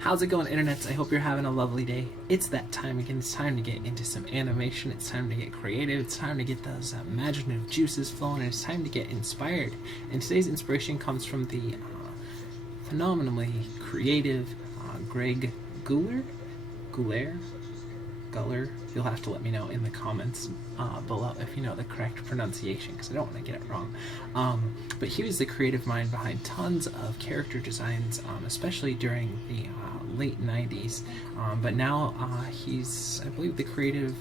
How's it going, internets? I hope you're having a lovely day. It's that time again. It's time to get into some animation. It's time to get creative. It's time to get those imaginative juices flowing. And it's time to get inspired. And today's inspiration comes from the phenomenally creative Greg Guler. You'll have to let me know in the comments below if you know the correct pronunciation, because I don't want to get it wrong. But he was the creative mind behind tons of character designs, especially during the late 90s. But now he's, I believe, the creative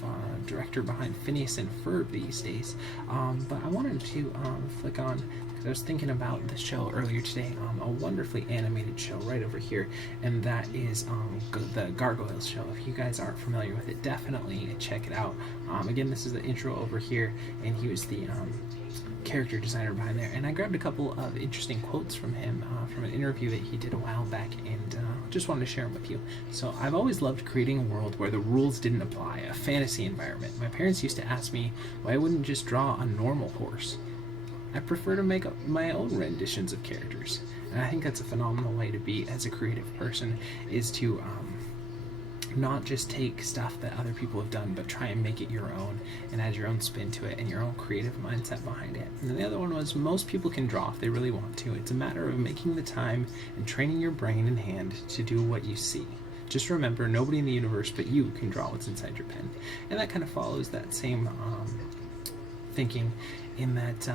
director behind Phineas and Ferb these days. But I wanted to flick on, because I was thinking about the show earlier today, a wonderfully animated show right over here, and that is the Gargoyles show. If you guys aren't familiar with it, definitely check it out. Again, this is the intro over here, and he was the character designer behind there. And I grabbed a couple of interesting quotes from him from an interview that he did a while back, and just wanted to share them with you. So, I've always loved creating a world where the rules didn't apply, a fantasy environment. My parents used to ask me why I wouldn't just draw a normal horse. I prefer to make up my own renditions of characters. And I think that's a phenomenal way to be as a creative person, is to not just take stuff that other people have done, but try and make it your own and add your own spin to it and your own creative mindset behind it. And then the other one was, most people can draw if they really want to. It's a matter of making the time and training your brain and hand to do what you see. Just remember, nobody in the universe but you can draw what's inside your pen. And that kind of follows that same thinking, in that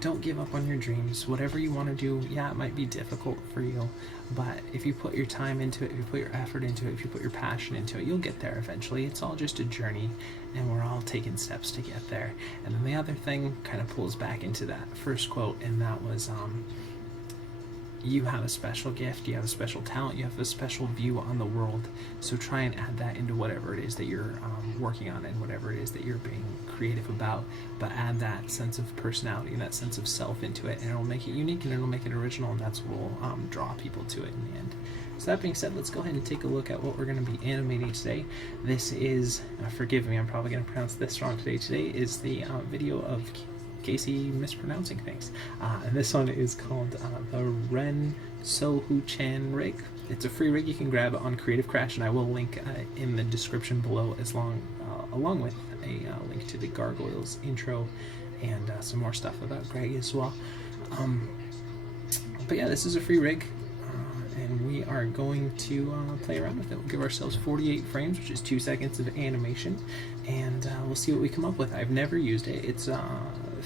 don't give up on your dreams. Whatever you want to do, yeah, it might be difficult for you, but if you put your time into it, if you put your effort into it, if you put your passion into it, you'll get there eventually. It's all just a journey, and we're all taking steps to get there. And then the other thing kind of pulls back into that first quote, and that was you have a special gift, you have a special talent, you have a special view on the world, so try and add that into whatever it is that you're working on and whatever it is that you're being creative about, but add that sense of personality and that sense of self into it, and it'll make it unique and it'll make it original, and that's what will draw people to it in the end. So that being said, let's go ahead and take a look at what we're going to be animating today. This is, forgive me, I'm probably going to pronounce this wrong today. Today is the video of Casey mispronouncing things. And this one is called the Rensouhou Chan rig. It's a free rig you can grab on Creative Crash, and I will link in the description below, along with a link to the Gargoyles intro and some more stuff about Greg as well. But yeah, this is a free rig, and we are going to play around with it. We'll give ourselves 48 frames, which is 2 seconds of animation, and we'll see what we come up with. I've never used it. It's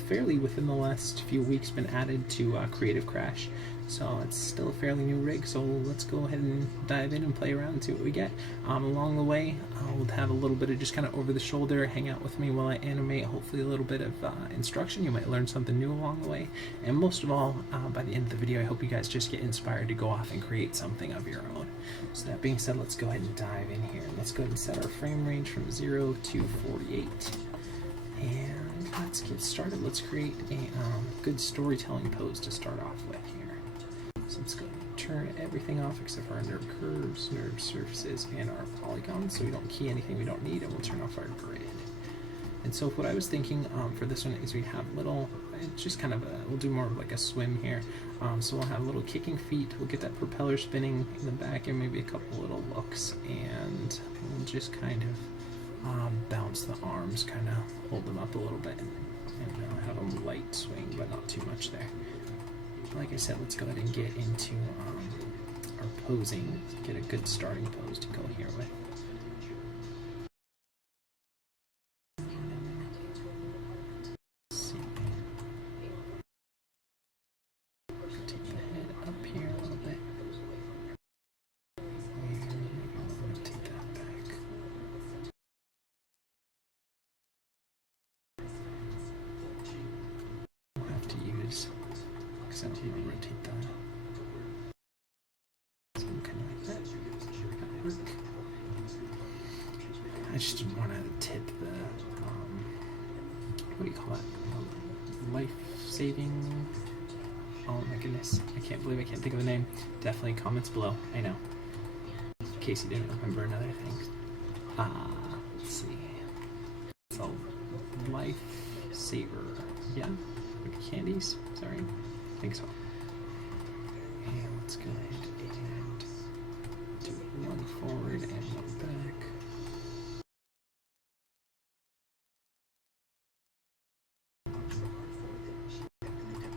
fairly within the last few weeks been added to Creative Crash, so it's still a fairly new rig. So let's go ahead and dive in and play around and see what we get. Along the way, we'll have a little bit of just kind of over the shoulder, hang out with me while I animate, hopefully a little bit of instruction. You might learn something new along the way, and most of all, by the end of the video, I hope you guys just get inspired to go off and create something of your own. So that being said, let's go ahead and dive in here. Let's go ahead and set our frame range from 0 to 48. And let's get started. Let's create a good storytelling pose to start off with here. So let's go ahead and turn everything off except for our nerd curves, nerd surfaces, and our polygons, so we don't key anything we don't need, and we'll turn off our grid. And so what I was thinking for this one is we have little, it's just kind of we'll do more of like a swim here. So we'll have little kicking feet, we'll get that propeller spinning in the back, and maybe a couple little looks, and we'll just kind of bounce the arms, kind of hold them up a little bit, and have them light swing, but not too much there. Like I said, let's go ahead and get into our posing, get a good starting pose to go here with. Let's see. Take the head up here a little bit. And I'm going to take that back. We'll have to use, because I don't want to rotate that. So kind of like that. That'll work. I just didn't want to tip the, what do you call that? Life-saving. Oh my goodness. I can't believe I can't think of the name. Definitely comments below. I know. In case you didn't remember another thing. Let's see. It's a life-saver. Yeah? Like candies? Sorry. I think so. And let's go ahead and forward and one back.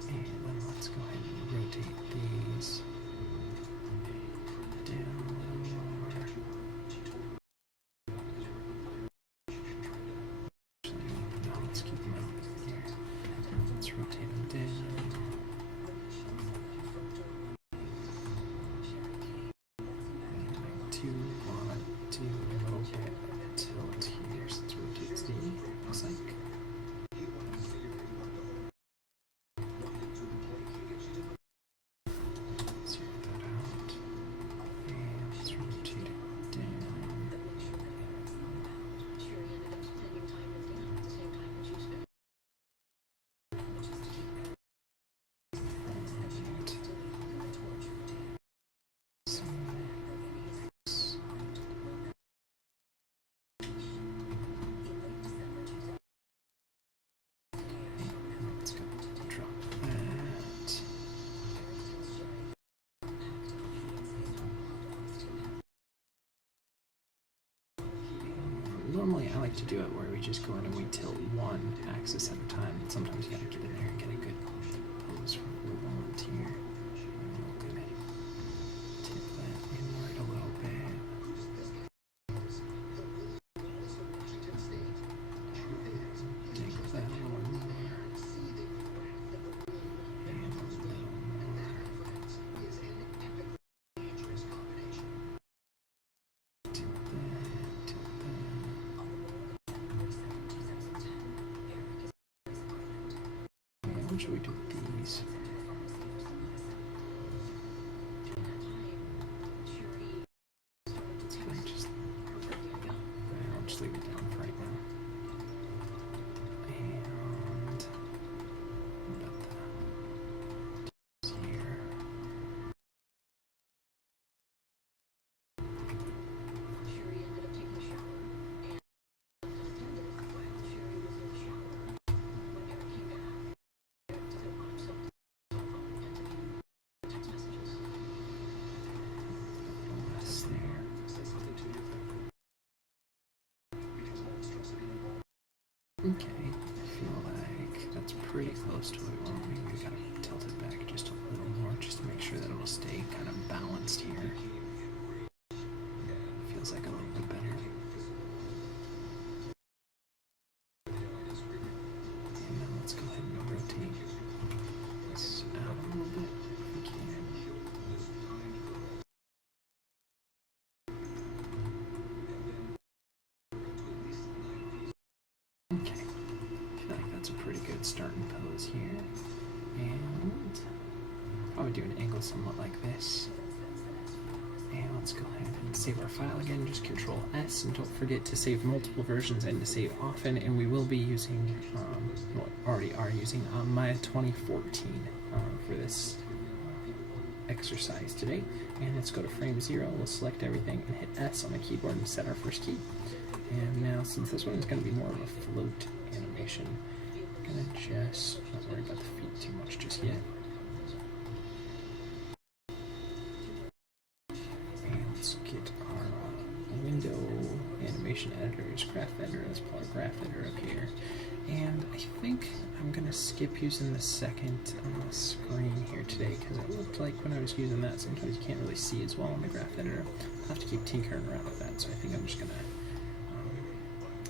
And then let's go ahead and rotate these down a little more. Actually, no, let's keep them out here. Let's rotate them down. Do want to do a little bit tilt here since rotate Z, looks like. Zero that out. And let's rotate it down. Let's go drop that. Normally I like to do it where we just go in and we tilt one axis at a time. Sometimes you gotta get in there and get a good pose for what we want here. And we'll kind of tip that inward a little bit. Dangle that a little more. And a little more. Tilt that, tilt that. And what should we do with these? Let's go just, I'll just leave it down for right now. And what about the here? Less there. Okay, I feel like that's pretty close to what we want. Maybe we gotta tilt it back just a little more just to make sure that it'll stay kind of balanced here. Feels like a little bit better. And then let's go ahead and rotate this out a little bit if we can. Okay, I feel like that's a pretty good starting pose here. And probably do an angle somewhat like this. And let's go ahead and save our file again. Just Control S, and don't forget to save multiple versions and to save often. And we will be using, already are using Maya 2014 for this exercise today. And let's go to frame 0. We'll select everything and hit S on the keyboard and set our first key. And now, since this one is going to be more of a float animation, I'm going to just not worry about the feet too much just yet. And let's get our window animation editors, graph editor. Let's pull our graph editor up here. And I think I'm going to skip using the second screen here today because it looked like when I was using that, sometimes you can't really see as well on the graph editor. I'll have to keep tinkering around with that, so I think I'm just going to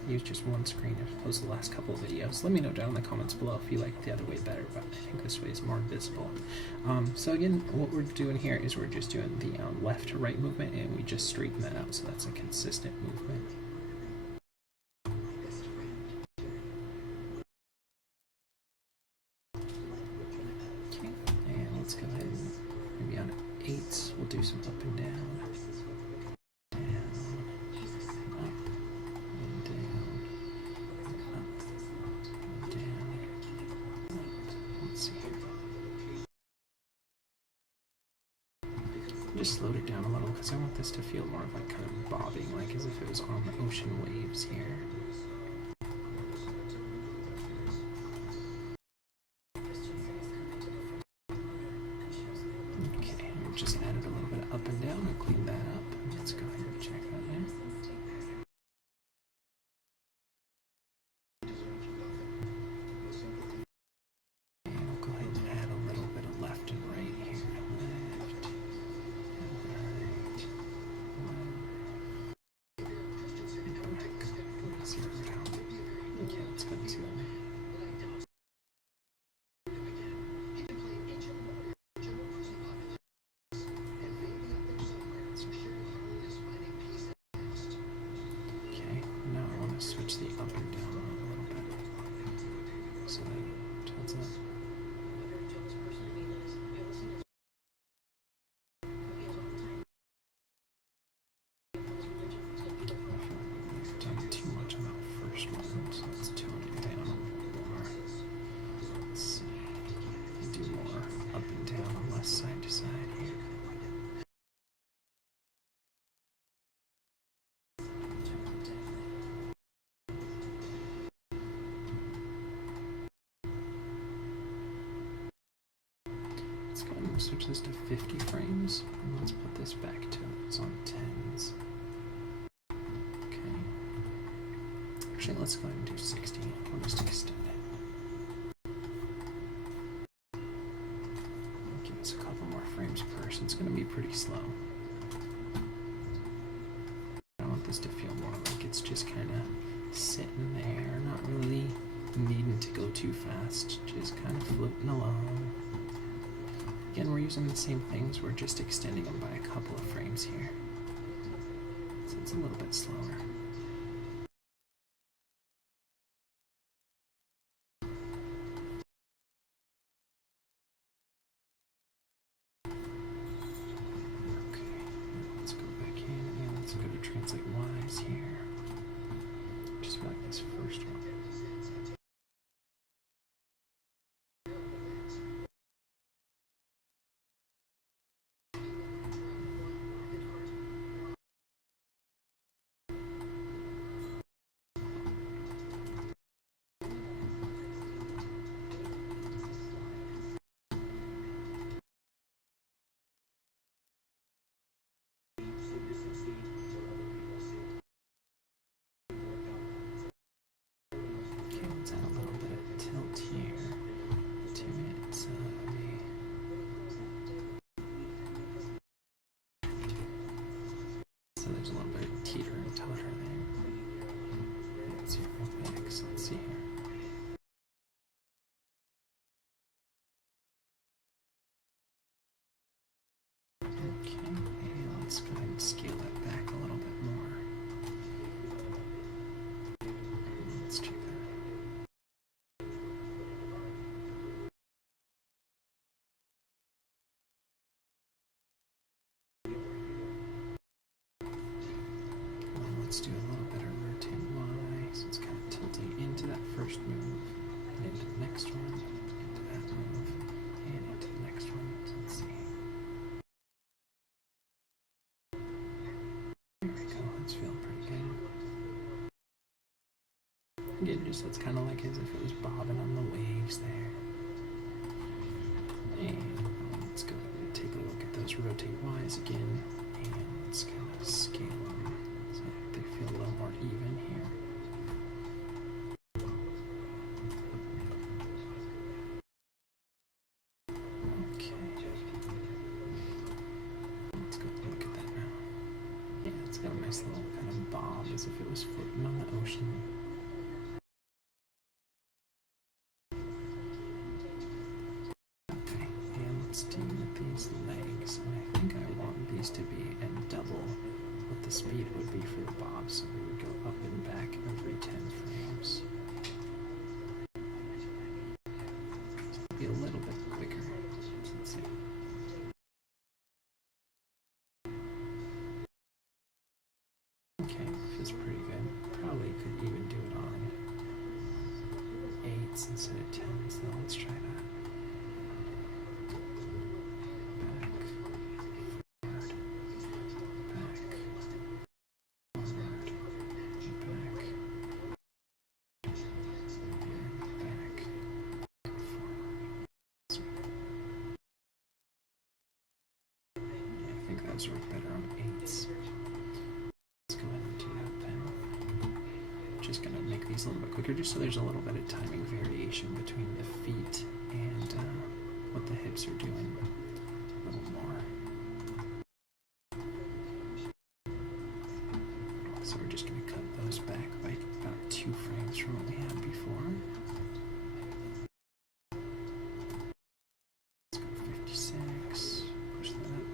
use just one screen as opposed to the last couple of videos. Let me know down in the comments below if you like the other way better, but I think this way is more visible. So again, what we're doing here is we're just doing the left to right movement, and we just straighten that out so that's a consistent movement. Okay, and let's go ahead and maybe on 8s we'll do some up and down. Just slowed it down a little because I want this to feel more of like kind of bobbing, like as if it was on the ocean waves here. Okay, we just added a little bit of up and down and clean that up. Let's go ahead and check let's go ahead and switch this to 50 frames. And let's put this back to it's on 10s. Okay. Actually, let's go ahead and do 60. I'll just extend it. Give us a couple more frames per, so it's going to be pretty slow. I want this to feel more like it's just kind of sitting there, not really needing to go too fast, just kind of floating along. Again, we're using the same things, we're just extending them by a couple of frames here. So it's a little bit slower. Okay, let's go back in and let's go to translate Y's here. Just like this first one. There's a little bit of teeter and totter there. Let's see real quick. So let's see here. Okay, and let's go ahead and scale that back a little bit more. Let's check that. Let's do a little bit of rotate Y, so it's kind of tilting into that first move, and into the next one, into that move, and into the next one. So let's see. There we go, that's feeling pretty good. Again, just it's kind of like as if it was bobbing on the waves there. And let's go ahead and take a look at those rotate Ys again, and let's kind of scale them. They feel a little more even here. Okay. Let's go look at that now. Yeah, it's got a nice little kind of bob as if it was floating on the ocean. Okay, and let's deal with these legs. And I think I want these to be at double what the speed would be for the bob, so we would go up and back every 10 frames. So it'll be a little bit quicker. So let's see. Okay, feels pretty good. Probably could even do it on 8s instead of 10s, so let's try that. Work better on 8s. Let's go ahead and do that then. Just gonna make these a little bit quicker, just so there's a little bit of timing variation between the feet and what the hips are doing a little more. So we're just gonna cut those back by about 2 frames from what we had before. Let's go 56. Push that up.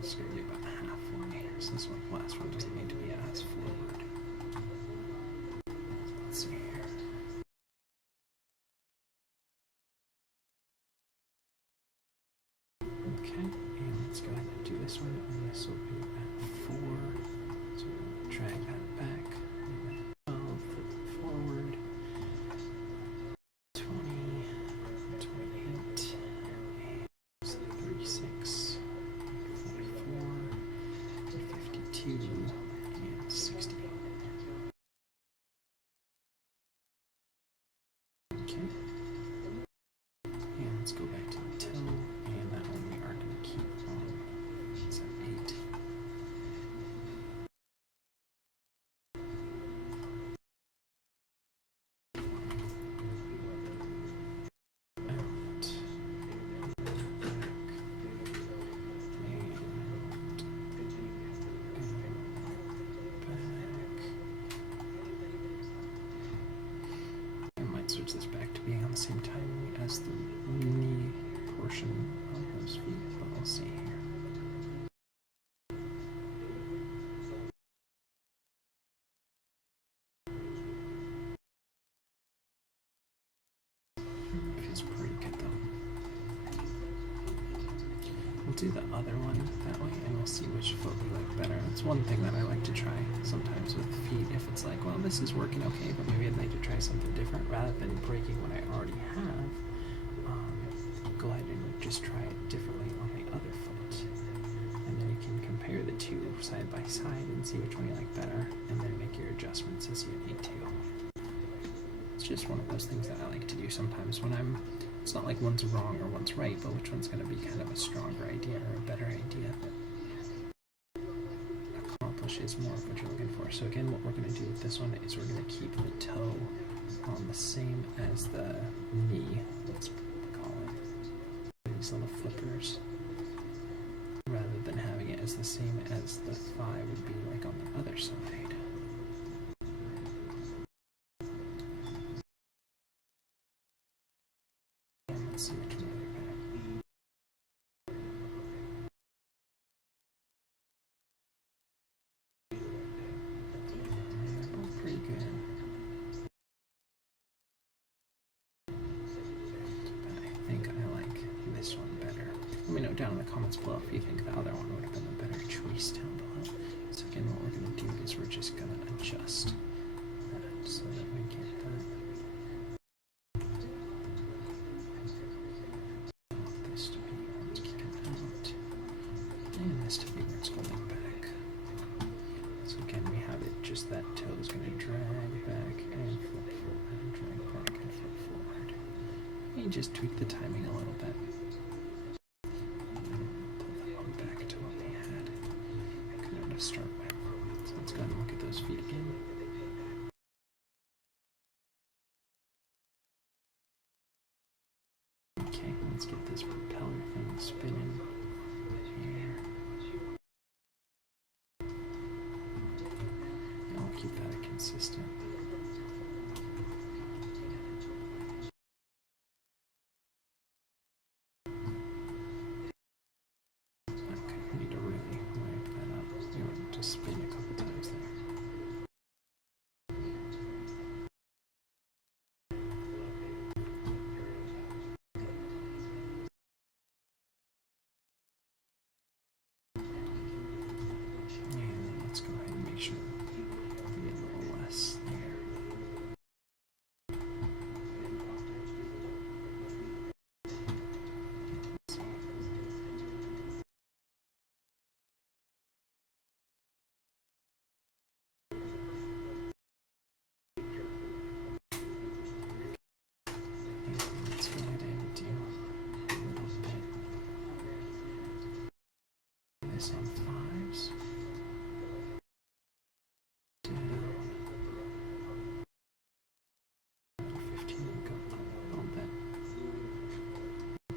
It's going to be about halfway, so this last one doesn't need to be as forward. Let's see here. Okay, and let's go ahead and do this one, and this will be at 4. So we'll drag that back, and then 12, flip it forward, 20, 28, and 36. 52 and 60. Okay. And let's go back to the toe. same timing as the knee portion of those feet, but we'll see here. Feels pretty good though. We'll do the other one that way and we'll see which foot we like better. That's one thing that I like to try sometimes with feet. If it's like, well, this is working okay, but maybe I'd like to try something different rather than breaking what I already have. Go ahead and just try it differently on the other foot. And then you can compare the two side by side and see which one you like better and then make your adjustments as you need to. It's just one of those things that I like to do sometimes when it's not like one's wrong or one's right, but which one's going to be kind of a stronger idea or a better idea that accomplishes more of what you're looking for. So again, what we're going to do with this one is we're going to keep the toe on the same as the knee, let's call it, these little flippers, rather than having it as the same as the thigh would be like on the other side. See which one I like better. They're both pretty good. But I think I like this one better. Let me know down in the comments below if you think the other one would have been a better choice down below. So again, what we're going to do is we're just going to adjust that so that we get that. To be where it's going back. So again, we have it just that toe is going to drag back and flip forward, and drag back and flip forward. And just tweak the timing a little bit. Pull that one back to what we had. Good to start with. So let's go ahead and look at those feet again. Okay, let's get this propeller thing spinning. Keep that consistent. Okay, we need to really ramp that up. You want to spin a couple times there. And let's go ahead and make sure on fives. Down. 15 and go up a little bit.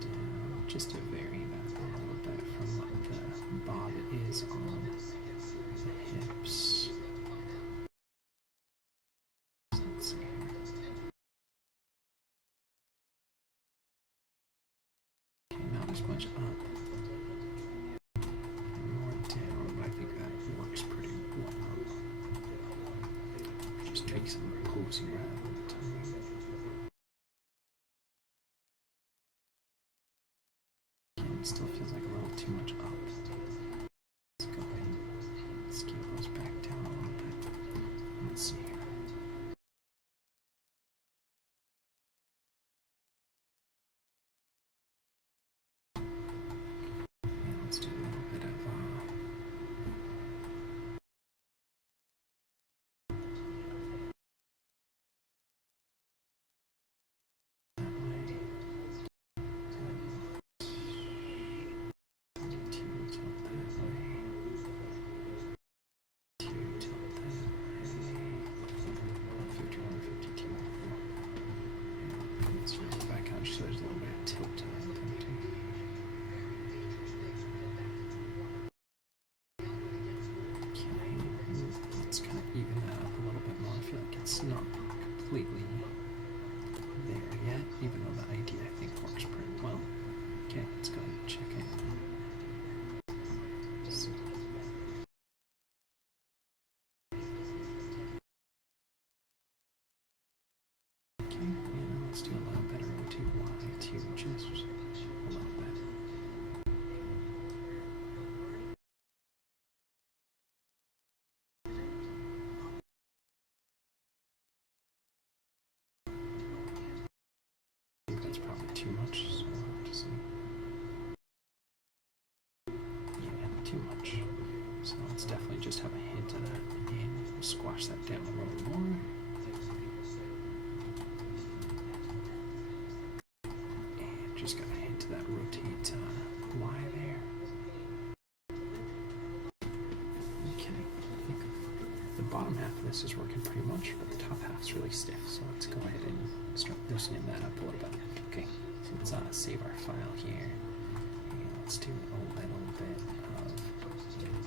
Down. Just to vary that a little bit from what the bob is on the hips. So let's see here. Okay, not as much up. Take some posing rather than timing. Again, it still feels like a little too much up. Let's go ahead and scale those back down a little bit. Let's see here. And let's do a little bit of so there's a little bit of tilt to that thing too. Okay, let's kind of even that up a little bit more. I feel like it's not completely there yet, even too much. So let's definitely just have a hint of that and squash that down a little more. And just got a hint of that rotate Y there. Okay, I think the bottom half of this is working pretty much, but the top half's really stiff. So let's go ahead and start loosening that up a little bit. Okay, so let's save our file here. And let's do a little bit of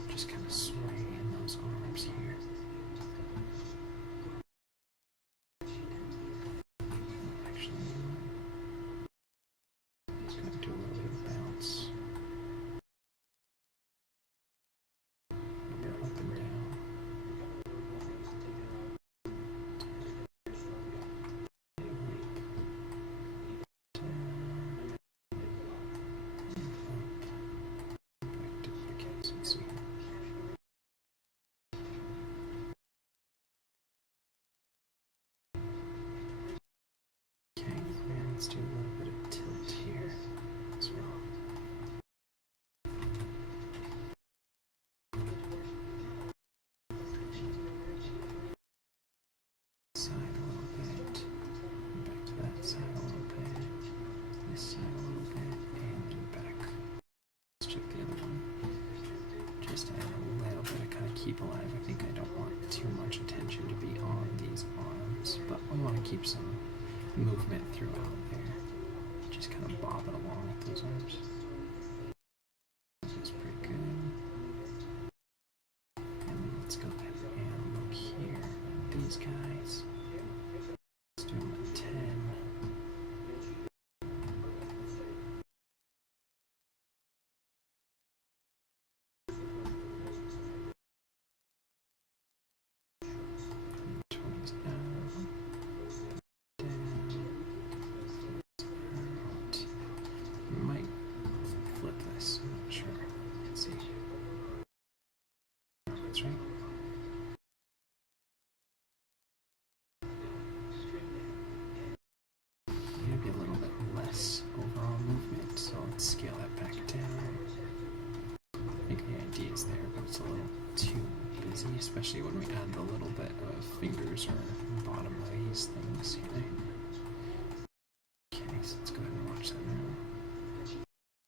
just kind of swaying those arms here. Actually, just going to do a little bit of bounce. A little bit up and down. Let's do a little bit of tilt here as well. Side a little bit, back to that side a little bit, this side a little bit, and back. Let's check the other one. Just add a little bit of kind of keep alive. I think I don't want too much attention to be on these arms, but I want to keep some movement throughout there. Just kind of bob it along with those arms. This is pretty good. And then let's go ahead and look here at these guys. Let's do them at 10. Scale that back down. I think the idea is there, but it's a little too busy, especially when we add the little bit of fingers or bottom lays things here. Okay, so let's go ahead and watch that now.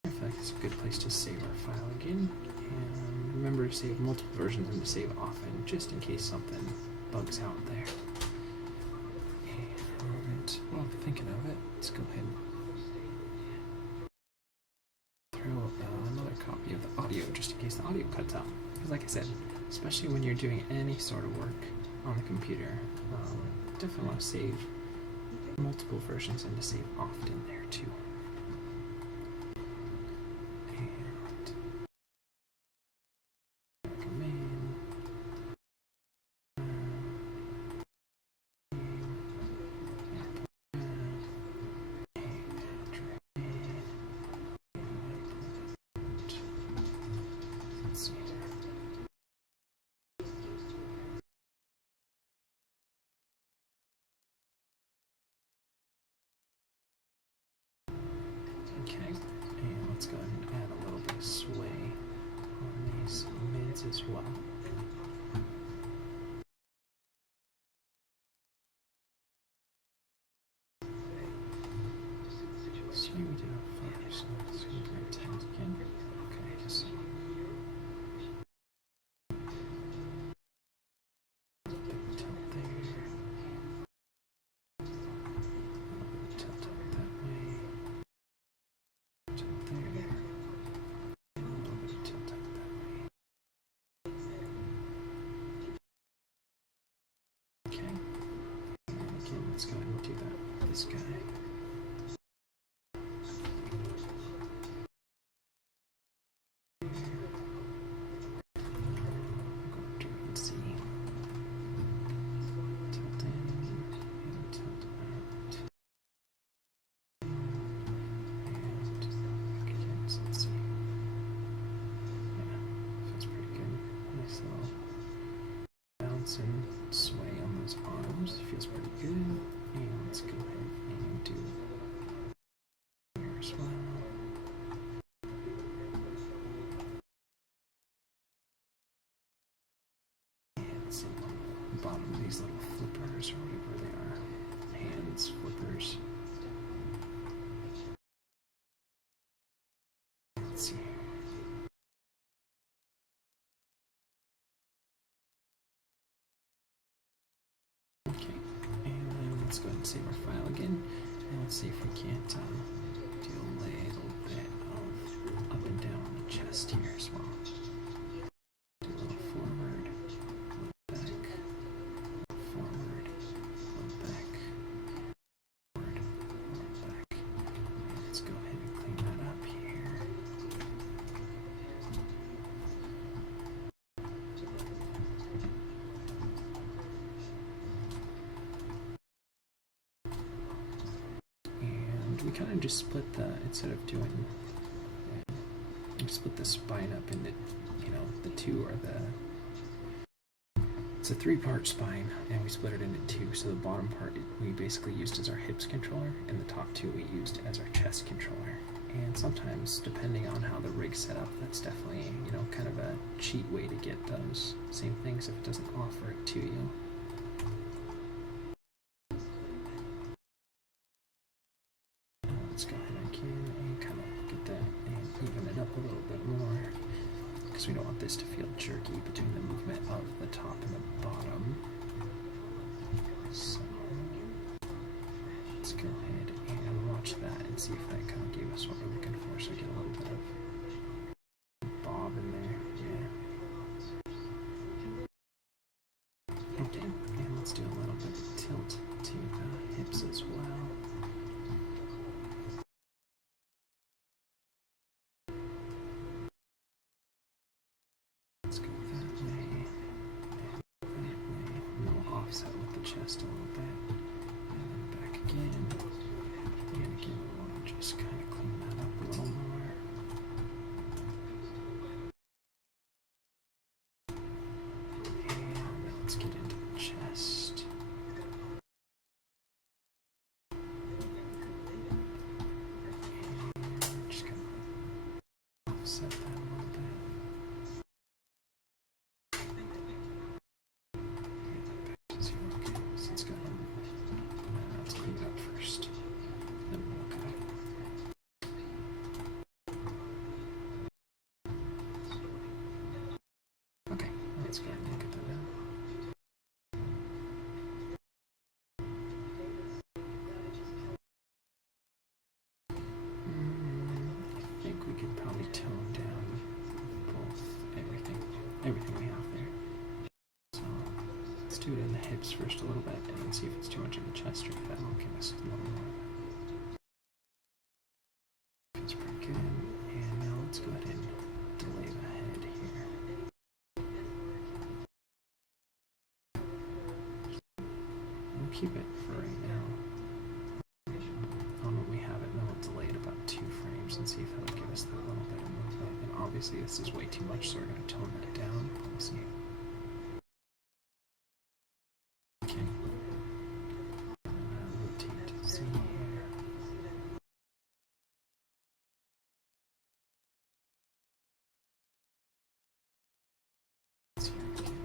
I feel like it's a good place to save our file again. And remember to save multiple versions and to save often, just in case something bugs out there. And while I'm thinking of it, let's go ahead and another copy of the audio just in case the audio cuts out. Because like I said, especially when you're doing any sort of work on the computer, definitely want to save multiple versions and to save often there too. And recommend. Okay, and let's go ahead and add a little bit of sway on these mids as well. So we did a 5, so let's go to 10 again. Okay, just so. Let's go ahead and do that. This guy. Go to and see. Tilt in and tilt out. And back again. So let's see. Yeah, feels pretty good. Nice little bounce and sway on those arms. Feels pretty good. And let's go ahead and do bottom of these little flippers or whatever they are. Hands, flippers. Let's see. Okay, and then let's go ahead and save our file again, and let's see if we can't do a little bit of up and down the chest here as well. Do a little forward, a little back, a little forward, a little back, forward, a little back. And let's go ahead and clean that up here. We kind of just split instead of doing, we split the spine up into, the two are it's a 3-part spine, and we split it into 2. So the bottom part we basically used as our hips controller, and the top 2 we used as our chest controller. And sometimes, depending on how the rig's set up, that's definitely, kind of a cheat way to get those same things if it doesn't offer it to you. Let's go ahead again and kind of get that and even it up a little bit more, because we don't want this to feel jerky between the movement of the top and the bottom. So let's go ahead and watch that and see if that kind of gave us what we're looking for. So get a little bit of bob in there. Yeah. Okay, and let's do a little bit of tilt to the hips as well. Offset with the chest a little bit, and then back again, and again we want to just kind of clean that up a little more. And let's get into the chest. And just kind of offset that a little bit. Okay, let's go ahead and look at that now. I think we could probably tone down everything we have there. So let's do it in the hips first a little bit, and then see if it's too much in the chest or if that will give us a little more. Feels pretty good. And now let's go ahead and delay the head here. We'll keep it for right now on what we have it, and then we'll delay it about 2 frames and see if that'll give us that little bit of movement. And obviously this is way too much, so we're going to tone that down. We'll see. Okay. And rotate to Z here. Let's see here. Okay.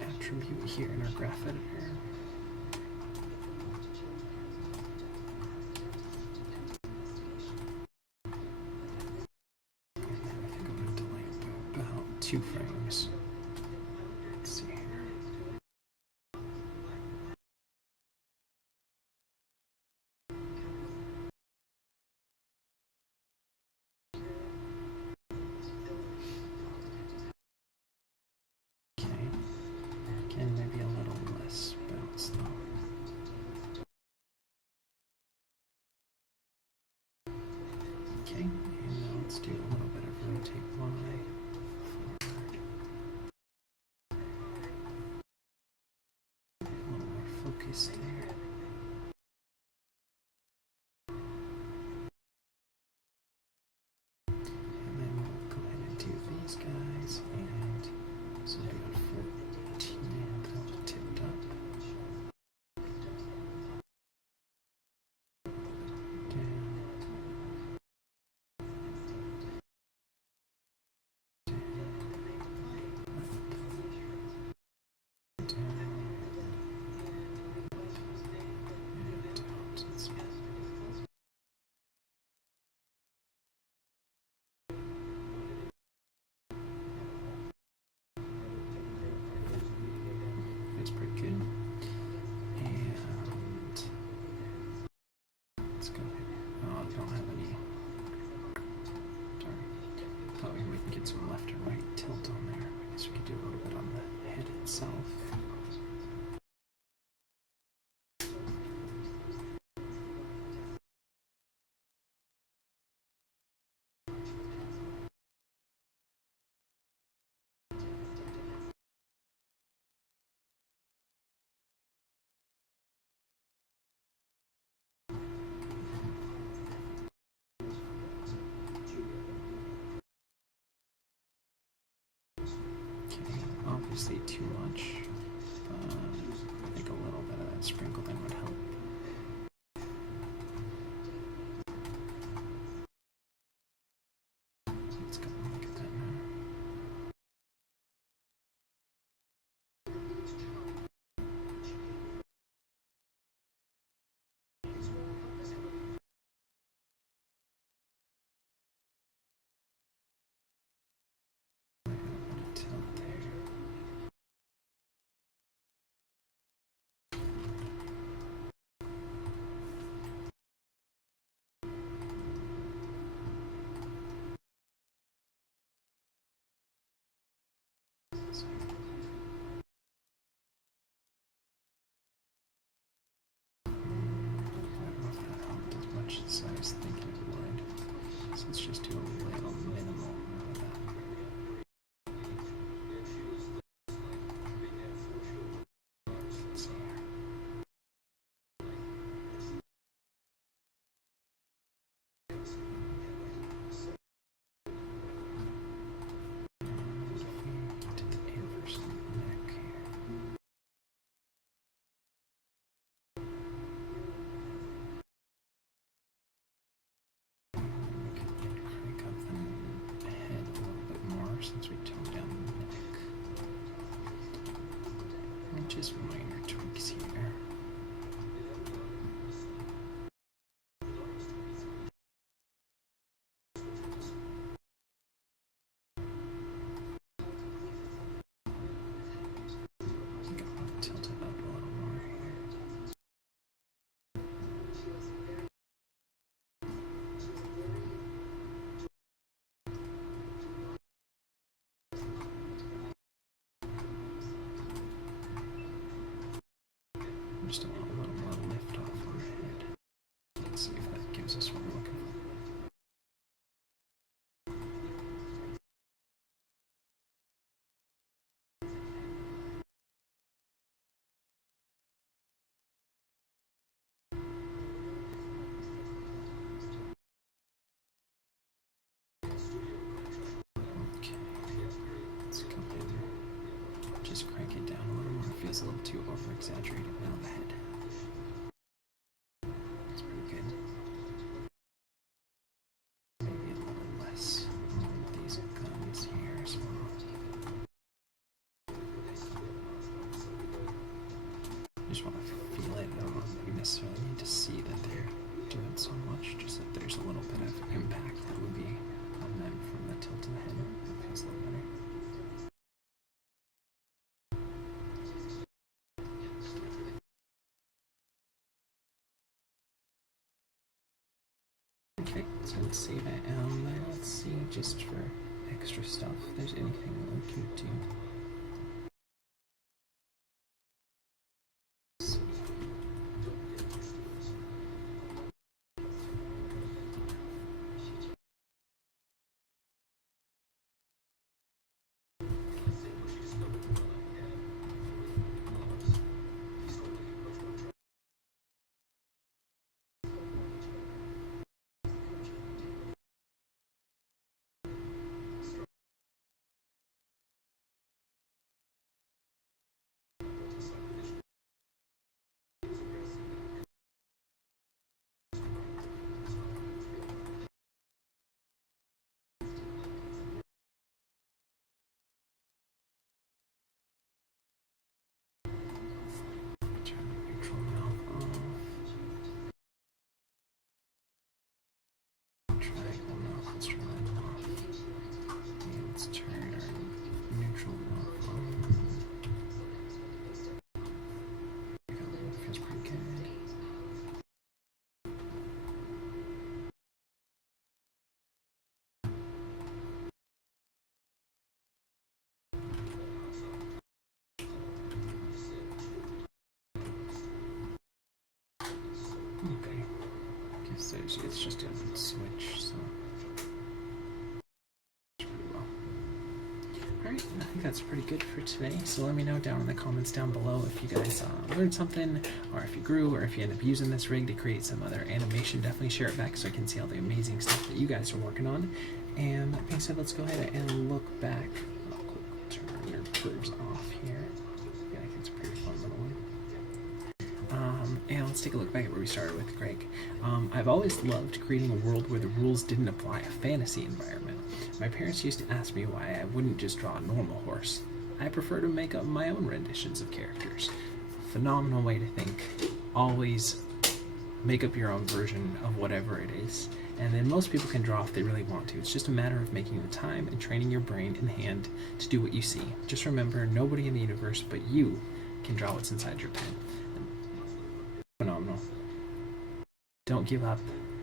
Attribute here in our graph editor. And then I think I'm going to delay it about 2 frames. Let's see here. And maybe a little less bounce though. Okay, and now let's do a little bit of rotate Y forward. A little more focus there. And then we'll go ahead and do these guys, and so do a foot. get some left and right tilt on there. I guess we could do a little bit on the head itself. Obviously too much, but I think a little bit of that sprinkled in would help. Let's go and look at that now. Tilt there. As I was thinking it would. So let's just do a little minimal of that. Let's see here. To the inverse neck here. Since we toned down the neck. And just minor tweaks here. I think I'll tilt it up a little more here. Just a little more lift off on the head. Let's see if that gives us what we're looking for. Okay, let's go in. Just crank it down a little more. It feels a little too over-exaggerated now, the head. It's pretty good. Maybe a little less on these guns here as well. I just want to feel it. I don't know if you necessarily need to see that they're doing so much, just that there's a little bit of impact that would be on them from the tilt of the head. It feels a little better. Okay, so let's save it. Let's see, just for extra stuff, if there's anything that we can do. So it's just a switch, so pretty well. Alright, I think that's pretty good for today. So let me know down in the comments down below if you guys learned something, or if you grew, or if you end up using this rig to create some other animation. Definitely share it back so I can see all the amazing stuff that you guys are working on. And that being said, let's go ahead and look back. I'll turn your curves off here. Yeah, I think it's a pretty fun little one. And let's take a look back at where we started with Greg. I've always loved creating a world where the rules didn't apply, a fantasy environment. My parents used to ask me why I wouldn't just draw a normal horse. I prefer to make up my own renditions of characters. Phenomenal way to think. Always make up your own version of whatever it is. And then most people can draw if they really want to. It's just a matter of making the time and training your brain and hand to do what you see. Just remember, nobody in the universe but you can draw what's inside your pen. Phenomenal. Don't give up.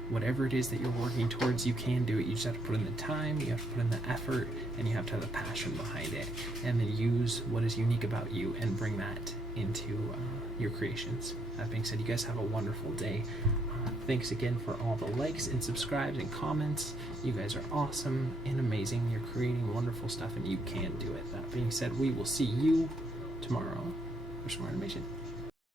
Whatever it is that you're working towards, you can do it. You just have to put in the time, you have to put in the effort, and you have to have the passion behind it. And then use what is unique about you and bring that into your creations. That being said, you guys have a wonderful day. Thanks again for all the likes and subscribes and comments. You guys are awesome and amazing. You're creating wonderful stuff and you can do it. That being said, we will see you tomorrow for some more animation.